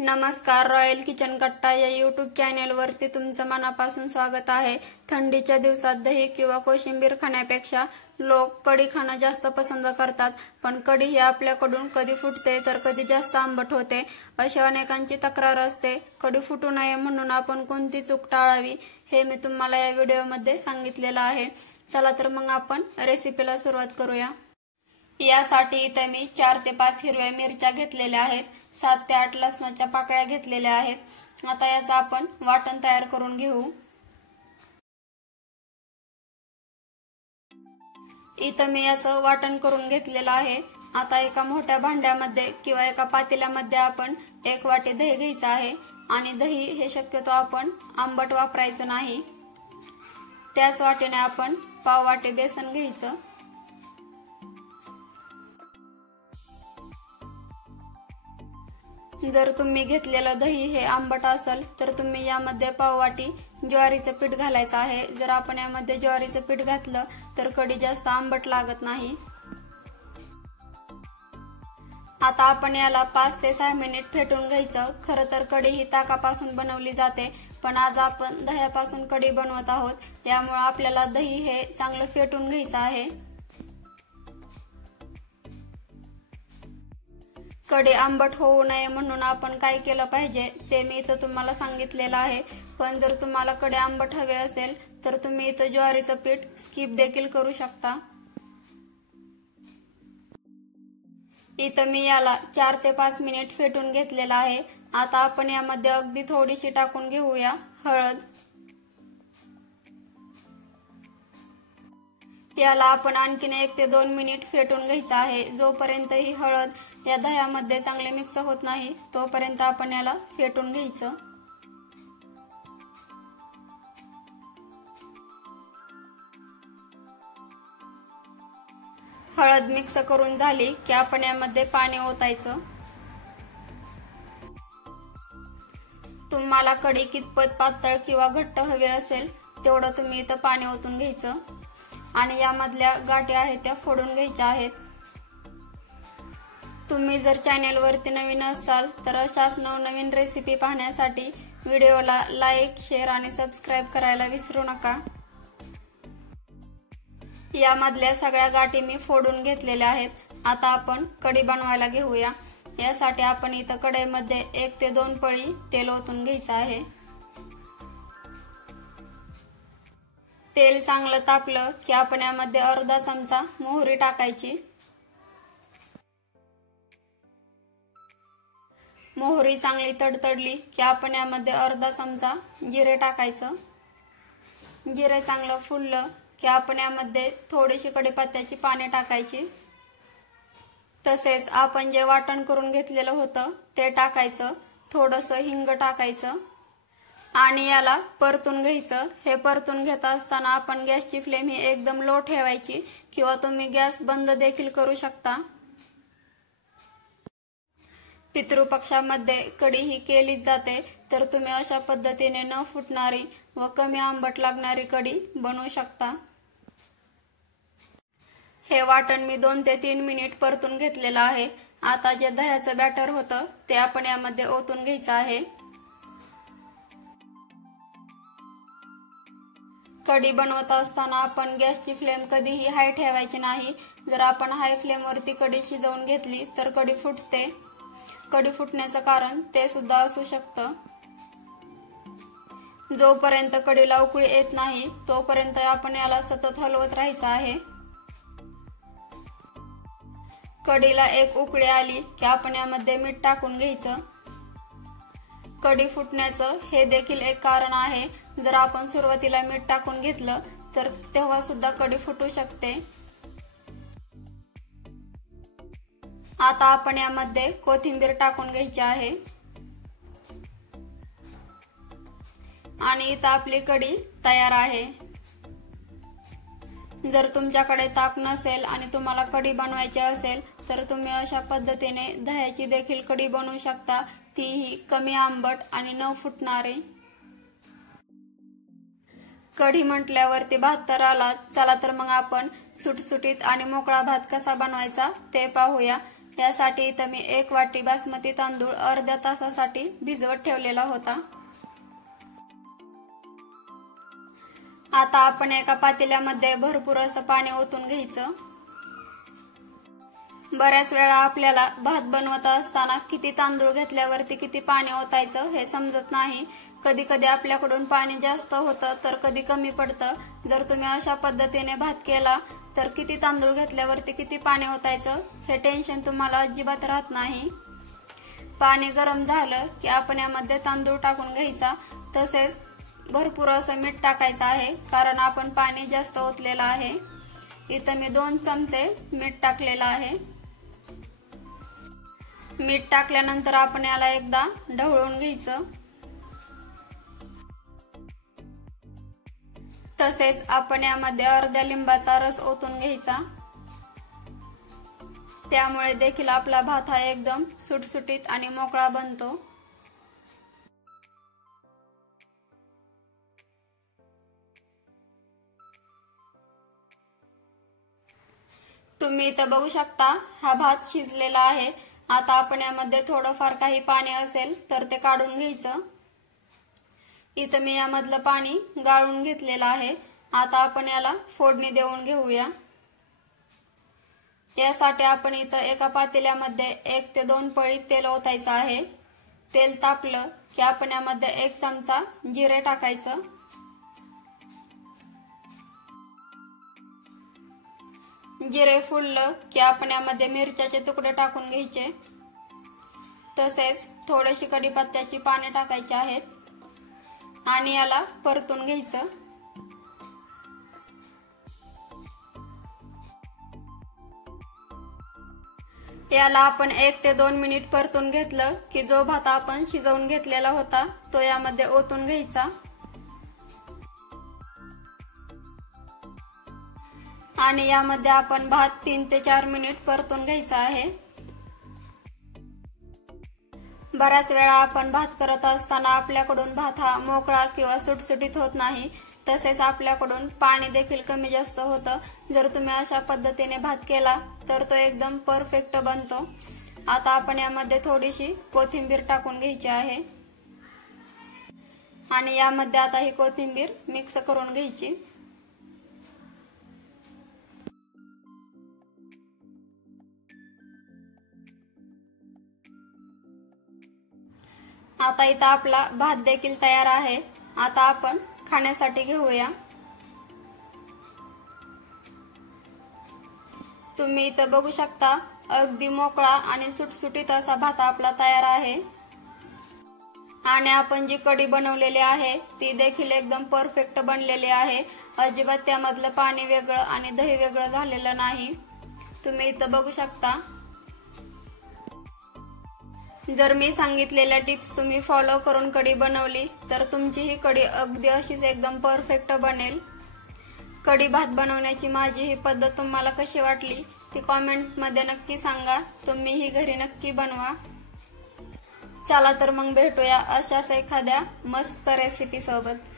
नमस्कार, royal kitchen कट्टा या यूट्यूब चॅनेलवरती तुमचं मनापासून स्वागत आहे। थंडीच्या दिवसात दही किंवा कोशिंबीर खाण्यापेक्षा लोक कढी खाणं जास्त पसंत करतात, पण कढी ही आपल्याकडून कधी फुटते तर कधी जास्त आंबट होते, अशी अनेकांची तक्रार असते। कढी फुटू नये म्हणून आपण कोणती चूक टाळावी हे मी तुम्हाला या व्हिडिओमध्ये सांगितलेलं आहे। चला तर मग आपण रेसिपीला सुरुवात करूया। यासाठी इथे मी 4 ते 5 हिरव्या मिरच्या घेतलेल्या आहेत, 7 ते 8 लसणाच्या पाकळ्या घेतलेल्या आहेत। आता याचं आपण वाटण तयार करून घेऊ। इथं मी याचं वाटण करून घेतलेलं आहे। आता एका मोठ्या भांड्यामध्ये किंवा एका पातेल्यामध्ये आपण 1 वाटी दही घ्यायचं आहे आणि दही हे शक्यतो आपण आंबट वापरायचं नाही। त्याच वाटीने आपण पाव वाटी बेसन घ्यायचं। जर तुम्ही घेतलेलं दही हे आंबट असेल तर तुम्ही यामध्ये पाव वाटी ज्वारीचं पीठ घालायचं आहे। जर आपण यामध्ये ज्वारीचं पीठ घातलं तर कढी जास्त आंबट लागत नाही। आता आपण याला 5 ते 6 मिनिट फेटून घ्यायचं। खरं तर कढी ही ताकापासून बनवली जाते, पण आज आपण दह्यापासून कढी बनवत आहोत, यामुळे आपल्याला दही हे चांगलं फेटून घ्यायचं आहे। कढी आंबट होऊ नये म्हणून आपण काय केलं पाहिजे ते मी इथं तुम्हाला सांगितलेलं आहे, पण जर तुम्हाला कढी आंबट हवे असेल तर तुम्ही इथं ज्वारीचं पीठ स्किप देखील करू शकता। इथं मी याला 4 ते 5 मिनिट फेटून घेतलेला आहे। आता आपण यामध्ये अगदी थोडीशी टाकून घेऊया हळद। याला आपण आणखीन 1 ते 2 मिनिट फेटून घ्यायचं आहे। जोपर्यंत ही हळद या दह्यामध्ये चांगले मिक्स होत नाही तोपर्यंत आपण याला फेटून घ्यायचं। हळद मिक्स करून झाली की आपण यामध्ये पाणी ओतायचं। तुम्हाला कढी कितपत पातळ किंवा घट्ट हवे असेल तेवढं तुम्ही इथं पाणी ओतून घ्यायचं आणि यामधल्या गाठी आहेत त्या फोडून घ्यायच्या आहेत। तुम्ही जर चॅनेलवरती नवीन असाल तर अशाच नवनवीन रेसिपी पाहण्यासाठी व्हिडिओला लाईक, शेअर आणि सबस्क्राइब करायला विसरू नका। यामधल्या सगळ्या गाठी मी फोडून घेतलेल्या आहेत। आता आपण कढी बनवायला घेऊया। यासाठी आपण इथं कढईमध्ये 1 ते 2 पळी तेल ओतून घ्यायचं आहे। तेल चांगलं तापलं की आपण यामध्ये अर्धा चमचा मोहरी टाकायची। मोहरी चांगली तडतडली की आपण यामध्ये अर्धा चमचा जिरे टाकायचं। जिरे चांगलं फुललं की आपण यामध्ये थोडीशी कढीपत्त्याची पाने टाकायची। तसेच आपण जे वाटण करून घेतलेलं होतं ते टाकायचं। थोडंसं हिंग टाकायचं आणि याला परतून घ्यायचं। हे परतून घेत असताना आपण गॅसची फ्लेम ही एकदम लो ठेवायची किंवा तुम्ही गॅस बंद देखील करू शकता। पितृपक्षामध्ये कढी ही केलीच जाते, तर तुम्ही अशा पद्धतीने न फुटणारी व कमी आंबट लागणारी कढी बनवू शकता। हे वाटण मी 2 ते 3 मिनिट परतून घेतलेलं आहे। आता जे दह्याचं बॅटर होतं ते आपण यामध्ये ओतून घ्यायचं आहे। कढी बनवत असताना आपण गॅसची फ्लेम कधीही हाय ठेवायची नाही। जर आपण हाय फ्लेमवरती कढी शिजवून घेतली तर कढी फुटते। कढी फुटण्याचं कारण ते सुद्धा असू शकतं। जोपर्यंत कढीला उकळी येत नाही तोपर्यंत आपण याला सतत हलवत राहायचं आहे। कढीला एक उकळी आली की आपण यामध्ये मीठ टाकून घ्यायचं। कढी फुटण्याचं हे देखील एक कारण आहे। जर आपण सुरुवातीला मीठ टाकून घेतलं तर तेव्हा सुद्धा कढी फुटू शकते। आता आपण यामध्ये कोथिंबीर टाकून घ्यायची आहे आणि इथं आपली कढी तयार आहे। जर तुमच्याकडे ताक नसेल आणि तुम्हाला कढी बनवायची असेल तर तुम्ही अशा पद्धतीने दह्याची देखील कढी बनवू शकता, तीही कमी आंबट आणि न फुटणारी। कढी म्हटल्यावरती भात तर आला। चला तर मग आपण सुटसुटीत आणि मोकळा भात कसा बनवायचा ते पाहूया। यासाठी इथं मी 1 वाटी बासमती तांदूळ अर्ध्या तासासाठी भिजवत ठेवलेला होता। आता आपण एका पातेल्यामध्ये भरपूर असं पाणी ओतून घ्यायचं। बऱ्याच वेळा आपल्याला भात बनवत असताना किती तांदूळ घेतल्यावरती किती पाणी ओतायचं हे समजत नाही। कधी कधी आपल्याकडून पाणी जास्त होतं तर कधी कमी पडतं। जर तुम्ही अशा पद्धतीने भात केला तर किती तांदूळ घेतल्यावरती किती पाणी ओतायचं हे टेन्शन तुम्हाला अजिबात राहत नाही। पाणी गरम झालं की आपण यामध्ये तांदूळ टाकून घ्यायचा। तसेच भरपूर असं मीठ टाकायचं आहे, कारण आपण पाणी जास्त ओतलेलं आहे। इथं मी 2 चमचे मीठ टाकलेलं आहे। मीठ टाकल्यानंतर आपण याला एकदा ढवळून घ्यायचं। तसेच आपण यामध्ये अर्ध्या लिंबाचा रस ओतून घ्यायचा, त्यामुळे देखील आपला भात हा एकदम सुटसुटीत आणि मोकळा बनतो। तुम्ही इथं बघू शकता हा भात शिजलेला आहे। आता आपण यामध्ये थोडंफार काही पाणी असेल तर ते काढून घ्यायचं। इथं मी यामधलं पाणी गाळून घेतलेलं आहे। आता आपण याला फोडणी देऊन घेऊया। यासाठी आपण इथं एका पातेल्यामध्ये 1 ते 2 पळी तेल ओतायचं आहे। तेल तापलं की आपण यामध्ये 1 चमचा जिरे टाकायचं। जिरे फुललं की आपण यामध्ये मिरच्याचे तुकडे टाकून घ्यायचे। तसेच थोडीशी कढीपत्त्याची पाने टाकायची आहेत आणि याला परतून घ्यायचं। याला आपण 1 ते 2 मिनिट परतून घेतलं की जो भात आपण शिजवून घेतलेला होता तो यामध्ये ओतून घ्यायचा आणि यामध्ये आपण भात 3 ते 4 मिनिट परतून घ्यायचा आहे। बऱ्याच वेळा आपण भात करत असताना आपल्याकडून भात हा मोकळा किंवा सुटसुटीत होत नाही। तसेच आपल्याकडून पाणी देखील कमी जास्त होतं। जर तुम्ही अशा पद्धतीने भात केला तर तो एकदम परफेक्ट बनतो। आता आपण यामध्ये थोडीशी कोथिंबीर टाकून घ्यायची आहे आणि यामध्ये आता ही कोथिंबीर मिक्स करून घ्यायची। आता इथं आपला भात देखील तयार आहे। आता आपण खाण्यासाठी घेऊया। तुम्ही इथं बघू शकता अगदी मोकळा आणि सुटसुटीत असा भात आपला तयार आहे आणि आपण जी कढी बनवलेली आहे ती देखील एकदम परफेक्ट बनलेली आहे। अजिबात त्यामधलं पाणी वेगळं आणि दही वेगळं झालेलं नाही। तुम्ही इथं बघू शकता। जर मी सांगितलेल्या टिप्स तुम्ही फॉलो करून कढी बनवली तर तुमची ही कढी अगदी अशीच एकदम परफेक्ट बनेल। कढी भात बनवण्याची माझी ही पद्धत तुम्हाला कशी वाटली ती कमेंट मध्ये नक्की सांगा। तुम्ही ही घरी नक्की बनवा। चला तर मग भेटूया अशाच एखाद्या मस्त रेसिपी सोबत।